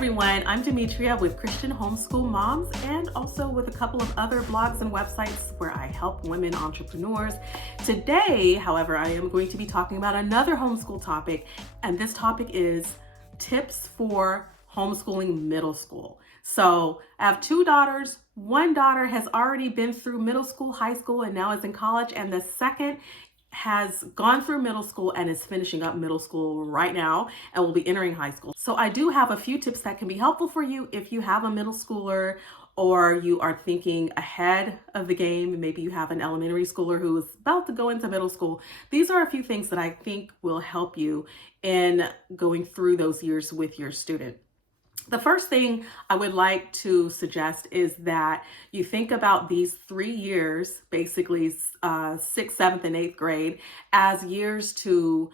everyone, I'm Demetria with Christian Homeschool Moms and also with a couple of other blogs and websites where I help women entrepreneurs. Today, however, I am going to be talking about another homeschool topic, and this topic is tips for homeschooling middle school. So I have two daughters. One daughter has already been through middle school, high school, and now is in college, and the second has gone through middle school and is finishing up middle school right now and will be entering high school. So I do have a few tips that can be helpful for you if you have a middle schooler or you are thinking ahead of the game. Maybe you have an elementary schooler who is about to go into middle school. These are a few things that I think will help you in going through those years with your student. The first thing I would like to suggest is that you think about these 3 years, basically 6th, 7th, and 8th grade, as years to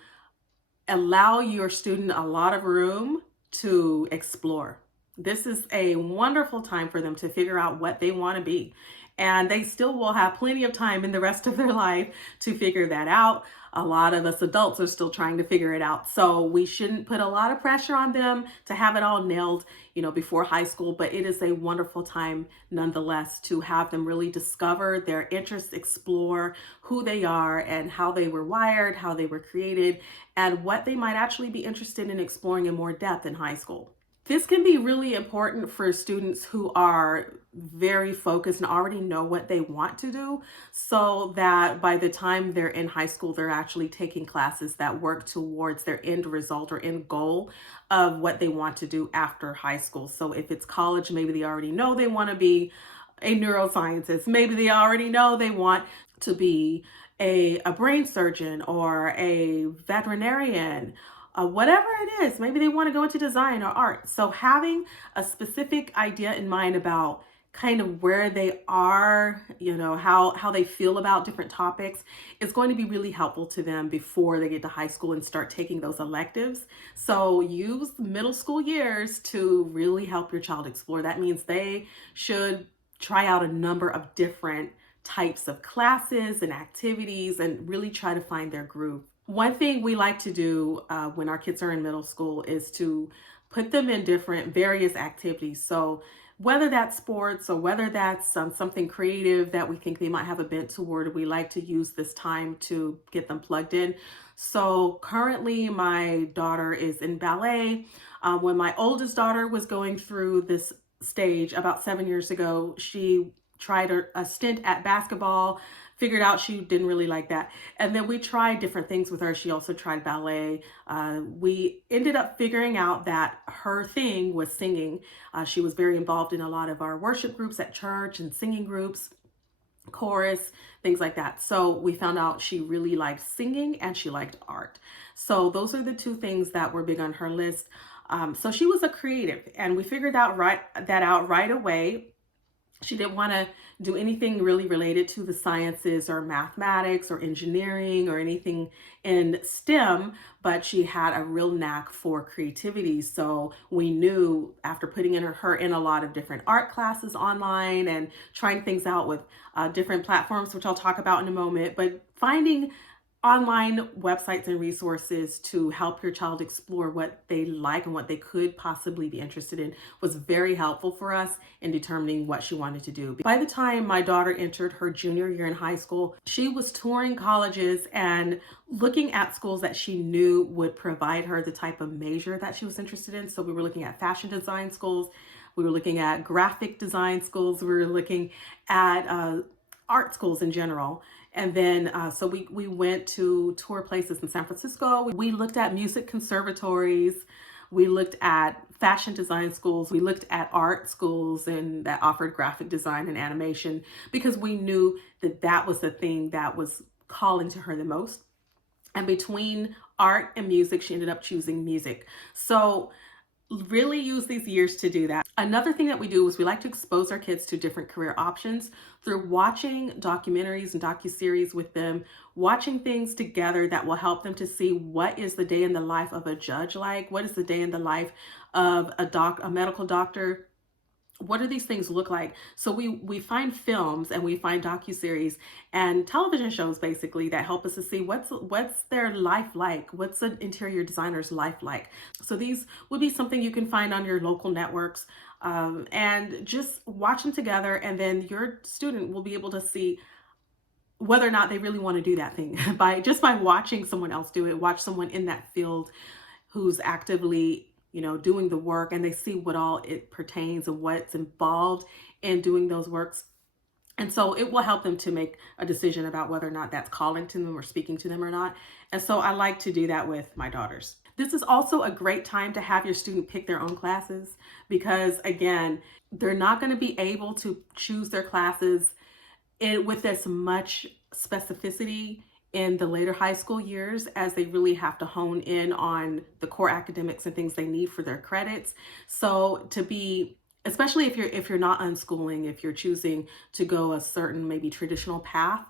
allow your student a lot of room to explore. This is a wonderful time for them to figure out what they want to be. And they still will have plenty of time in the rest of their life to figure that out. A lot of us adults are still trying to figure it out. So we shouldn't put a lot of pressure on them to have it all nailed, before high school, but it is a wonderful time nonetheless to have them really discover their interests, explore who they are and how they were wired, how they were created, and what they might actually be interested in exploring in more depth in high school. This can be really important for students who are very focused and already know what they want to do, so that by the time they're in high school, they're actually taking classes that work towards their end result or end goal of what they want to do after high school. So if it's college, maybe they already know they want to be a neuroscientist. Maybe they already know they want to be a brain surgeon or a veterinarian. Whatever it is, maybe they want to go into design or art. So having a specific idea in mind about kind of where they are, how they feel about different topics is going to be really helpful to them before they get to high school and start taking those electives. So use middle school years to really help your child explore. That means they should try out a number of different types of classes and activities and really try to find their groove. One thing we like to do when our kids are in middle school is to put them in various activities. So whether that's sports or whether that's something creative that we think they might have a bent toward, we like to use this time to get them plugged in. So currently my daughter is in ballet. When my oldest daughter was going through this stage about 7 years ago, she tried a stint at basketball, figured out she didn't really like that. And then we tried different things with her. She also tried ballet. We ended up figuring out that her thing was singing. She was very involved in a lot of our worship groups at church and singing groups, chorus, things like that. So we found out she really liked singing and she liked art. So those are the two things that were big on her list. So she was a creative, and we figured that out right away. She didn't want to do anything really related to the sciences or mathematics or engineering or anything in STEM, but she had a real knack for creativity. So we knew after putting her in a lot of different art classes online and trying things out with different platforms, which I'll talk about in a moment, but finding online websites and resources to help your child explore what they like and what they could possibly be interested in was very helpful for us in determining what she wanted to do. By the time my daughter entered her junior year in high school, she was touring colleges and looking at schools that she knew would provide her the type of major that she was interested in. So we were looking at fashion design schools, we were looking at graphic design schools, we were looking at art schools in general. And then, so we went to tour places in San Francisco. We looked at music conservatories. We looked at fashion design schools. We looked at art schools and that offered graphic design and animation because we knew that that was the thing that was calling to her the most. And between art and music, she ended up choosing music. So really use these years to do that. Another thing that we do is we like to expose our kids to different career options through watching documentaries and docuseries with them, watching things together that will help them to see what is the day in the life of a judge like, what is the day in the life of a medical doctor, what do these things look like? So we find films and we find docuseries and television shows basically that help us to see what's their life like, what's an interior designer's life like. So these would be something you can find on your local networks, and just watch them together, and then your student will be able to see whether or not they really want to do that thing by watching someone else do it. Watch someone in that field who's actively, doing the work, and they see what all it pertains and what's involved in doing those works. And so it will help them to make a decision about whether or not that's calling to them or speaking to them or not. And so I like to do that with my daughters. This is also a great time to have your student pick their own classes, because again, they're not going to be able to choose their classes with as much specificity in the later high school years, as they really have to hone in on the core academics and things they need for their credits. So to be, especially if you're not unschooling, if you're choosing to go a certain maybe traditional path,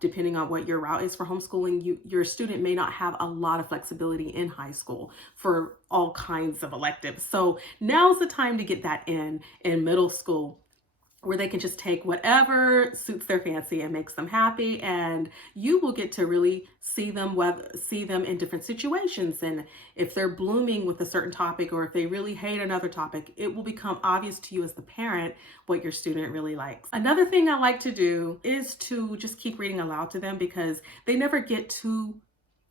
depending on what your route is for homeschooling, your student may not have a lot of flexibility in high school for all kinds of electives. So now's the time to get that in middle school, where they can just take whatever suits their fancy and makes them happy, and you will get to really see them in different situations. And if they're blooming with a certain topic, or if they really hate another topic, it will become obvious to you as the parent what your student really likes. Another thing I like to do is to just keep reading aloud to them, because they never get too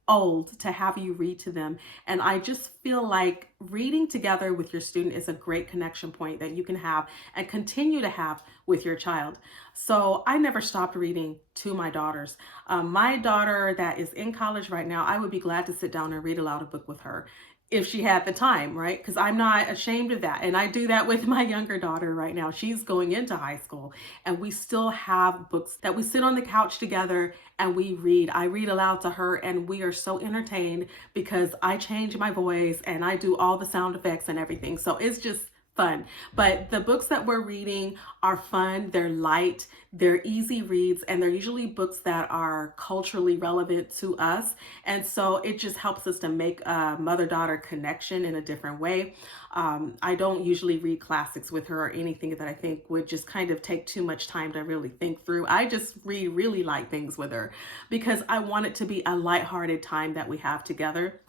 old to have you read to them. And I just feel like reading together with your student is a great connection point that you can have and continue to have with your child. So I never stopped reading to my daughters. My daughter that is in college right now, I would be glad to sit down and read aloud a book with her if she had the time, right? Because I'm not ashamed of that. And I do that with my younger daughter right now. She's going into high school, and we still have books that we sit on the couch together and we read. I read aloud to her, and we are so entertained because I change my voice and I do all the sound effects and everything. So it's just fun. But the books that we're reading are fun, they're light, they're easy reads, and they're usually books that are culturally relevant to us. And so it just helps us to make a mother-daughter connection in a different way. I don't usually read classics with her or anything that I think would just kind of take too much time to really think through. I just read really light things with her because I want it to be a lighthearted time that we have together.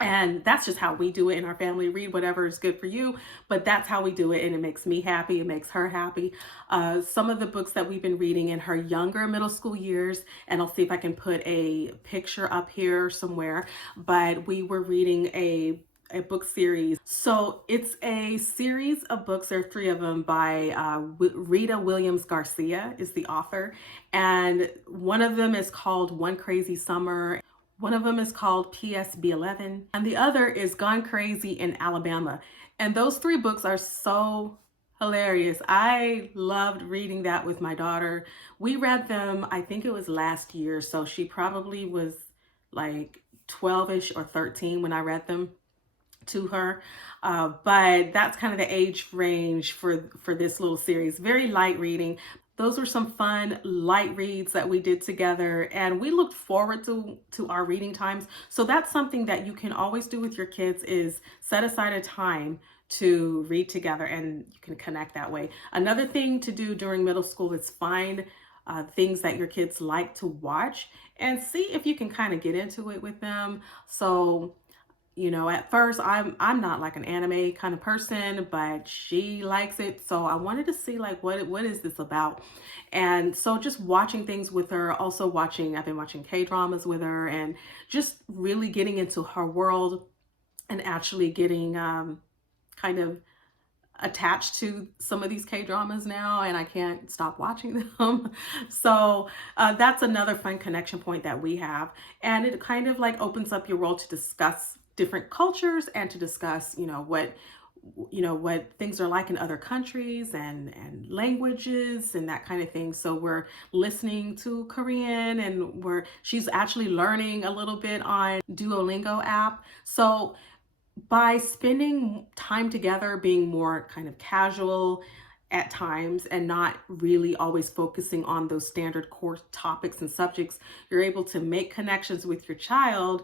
And that's just how we do it in our family. Read whatever is good for you, but that's how we do it. And it makes me happy. It makes her happy. Some of the books that we've been reading in her younger middle school years, and I'll see if I can put a picture up here somewhere, but we were reading a book series. So it's a series of books. There are 3 of them by Rita Williams Garcia is the author. And one of them is called One Crazy Summer. One of them is called PSB11, and the other is Gone Crazy in Alabama. And those 3 books are so hilarious. I loved reading that with my daughter. We read them, I think it was last year, so she probably was like 12-ish or 13 when I read them to her. But that's kind of the age range for this little series. Very light reading. Those were some fun, light reads that we did together, and we looked forward to our reading times. So that's something that you can always do with your kids, is set aside a time to read together, and you can connect that way. Another thing to do during middle school is find things that your kids like to watch and see if you can kind of get into it with them. So at first I'm not like an anime kind of person, but she likes it. So I wanted to see like what is this about? And so just watching things with her, also I've been watching K-dramas with her, and just really getting into her world and actually getting kind of attached to some of these K-dramas now, and I can't stop watching them. So that's another fun connection point that we have. And it kind of like opens up your world to discuss different cultures and to discuss, what things are like in other countries and languages and that kind of thing. So we're listening to Korean, and she's actually learning a little bit on Duolingo app. So by spending time together, being more kind of casual at times and not really always focusing on those standard core topics and subjects, you're able to make connections with your child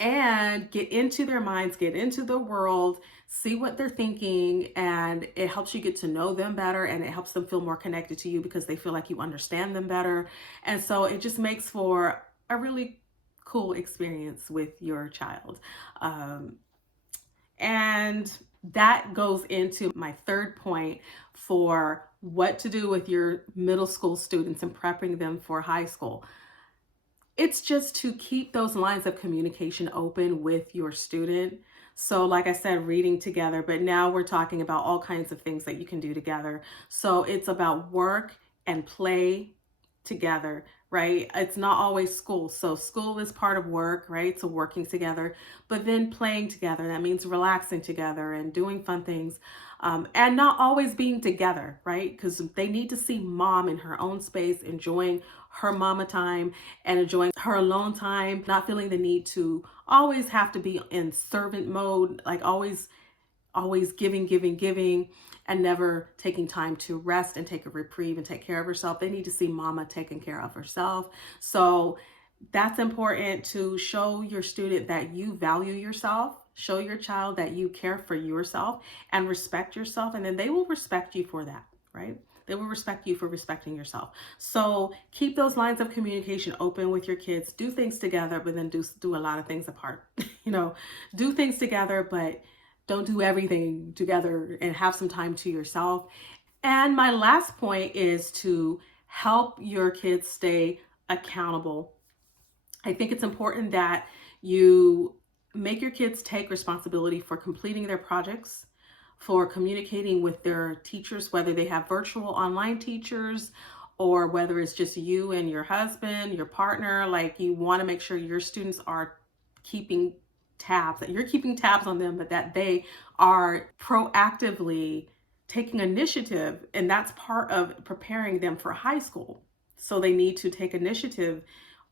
and get into their minds, get into the world, see what they're thinking, and it helps you get to know them better, and it helps them feel more connected to you because they feel like you understand them better. And so it just makes for a really cool experience with your child. Um, and that goes into my third point for what to do with your middle school students and prepping them for high school. It's just to keep those lines of communication open with your student. So, like I said, reading together, but now we're talking about all kinds of things that you can do together. So, it's about work and play together, right? It's not always school. So, school is part of work, right? So, working together, but then playing together. That means relaxing together and doing fun things. And not always being together, right? Because they need to see mom in her own space, enjoying her mama time and enjoying her alone time, not feeling the need to always have to be in servant mode, like always giving, and never taking time to rest and take a reprieve and take care of herself. They need to see mama taking care of herself. So that's important to show your student that you value yourself, show your child that you care for yourself and respect yourself, and then they will respect you for that, right? They will respect you for respecting yourself. So keep those lines of communication open with your kids. Do things together, but then do a lot of things apart. Do things together, but don't do everything together, and have some time to yourself. And my last point is to help your kids stay accountable. I think it's important that you make your kids take responsibility for completing their projects, for communicating with their teachers, whether they have virtual online teachers or whether it's just you and your husband, your partner. Like, you want to make sure your students are keeping tabs, that you're keeping tabs on them, but that they are proactively taking initiative. And that's part of preparing them for high school. So they need to take initiative,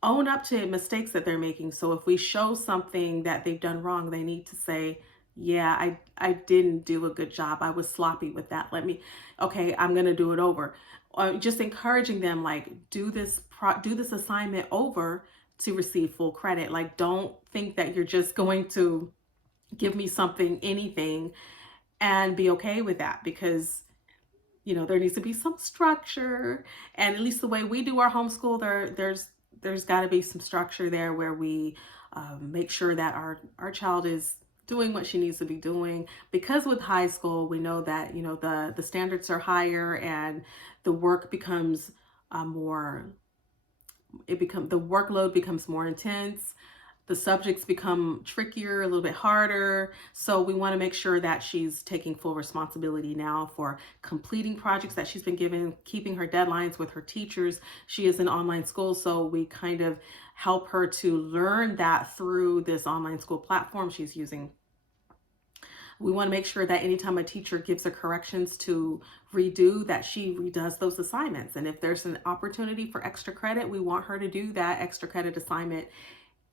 own up to mistakes that they're making. So if we show something that they've done wrong, they need to say, yeah, I didn't do a good job. I was sloppy with that. Okay, I'm going to do it over. Or just encouraging them, like, do this assignment over to receive full credit. Like, don't think that you're just going to give me anything, and be okay with that, because there needs to be some structure. And at least the way we do our homeschool, there's got to be some structure there where we make sure that our child is doing what she needs to be doing. Because with high school, we know that the standards are higher, and the work becomes the workload becomes more intense. The subjects become trickier, a little bit harder. So we want to make sure that she's taking full responsibility now for completing projects that she's been given, keeping her deadlines with her teachers. She is in online school, so we kind of help her to learn that through this online school platform she's using. We want to make sure that anytime a teacher gives her corrections to redo, that she redoes those assignments. And if there's an opportunity for extra credit, we want her to do that extra credit assignment.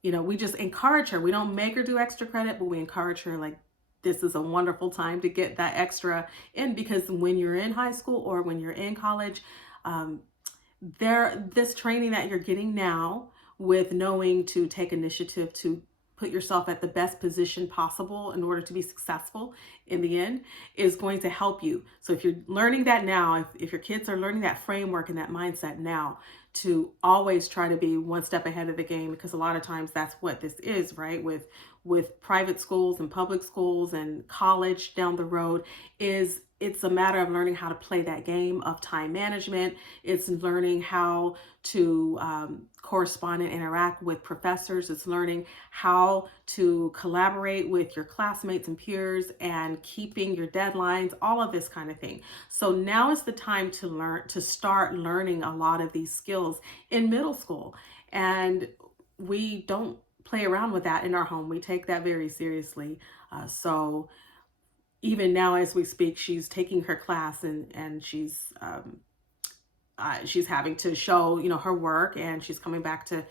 We just encourage her. We don't make her do extra credit, but we encourage her, like, this is a wonderful time to get that extra in, because when you're in high school or when you're in college, this training that you're getting now, with knowing to take initiative to put yourself at the best position possible in order to be successful in the end, is going to help you. So if you're learning that now, if your kids are learning that framework and that mindset now, to always try to be one step ahead of the game, because a lot of times that's what this is, right? With private schools and public schools and college down the road, it's a matter of learning how to play that game of time management. It's learning how to correspond and interact with professors. It's learning how to collaborate with your classmates and peers, and keeping your deadlines, all of this kind of thing. So now is the time to start learning a lot of these skills in middle school. And we don't play around with that in our home. We take that very seriously. So even now as we speak, she's taking her class, and she's having to show her work, and she's coming back to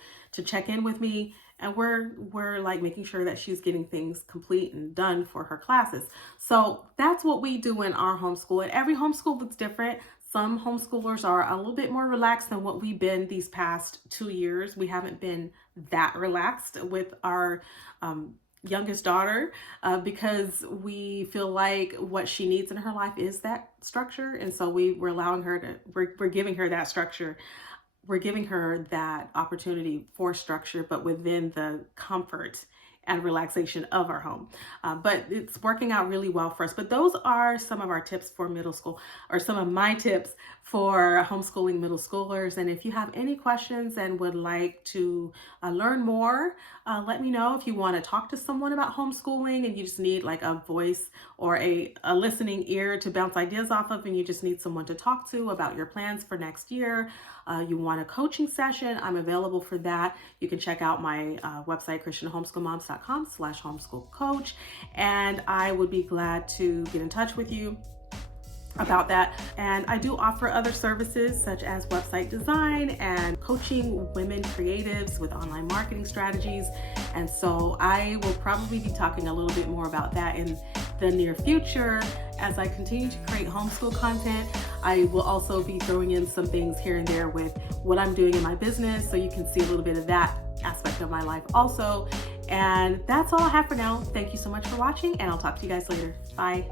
check in with me, and we're like making sure that she's getting things complete and done for her classes. So that's what we do in our homeschool, and every homeschool looks different. Some homeschoolers are a little bit more relaxed than what we've been these past 2 years. We haven't been that relaxed with our youngest daughter because we feel like what she needs in her life is that structure. And so we're allowing her to, we're giving her that structure. We're giving her that opportunity for structure, but within the comfort and relaxation of our home. But it's working out really well for us. But those are some of our tips for middle school, or some of my tips for homeschooling middle schoolers. And if you have any questions and would like to learn more, let me know. If you want to talk to someone about homeschooling and you just need like a voice or a listening ear to bounce ideas off of, and you just need someone to talk to about your plans for next year, you want a coaching session, I'm available for that. You can check out my website, christianhomeschoolmoms.com/homeschoolcoach, and I would be glad to get in touch with you about that. And I do offer other services such as website design and coaching women creatives with online marketing strategies. And so I will probably be talking a little bit more about that in the near future. As I continue to create homeschool content, I will also be throwing in some things here and there with what I'm doing in my business, so you can see a little bit of that aspect of my life also. And that's all I have for now. Thank you so much for watching, and I'll talk to you guys later. Bye.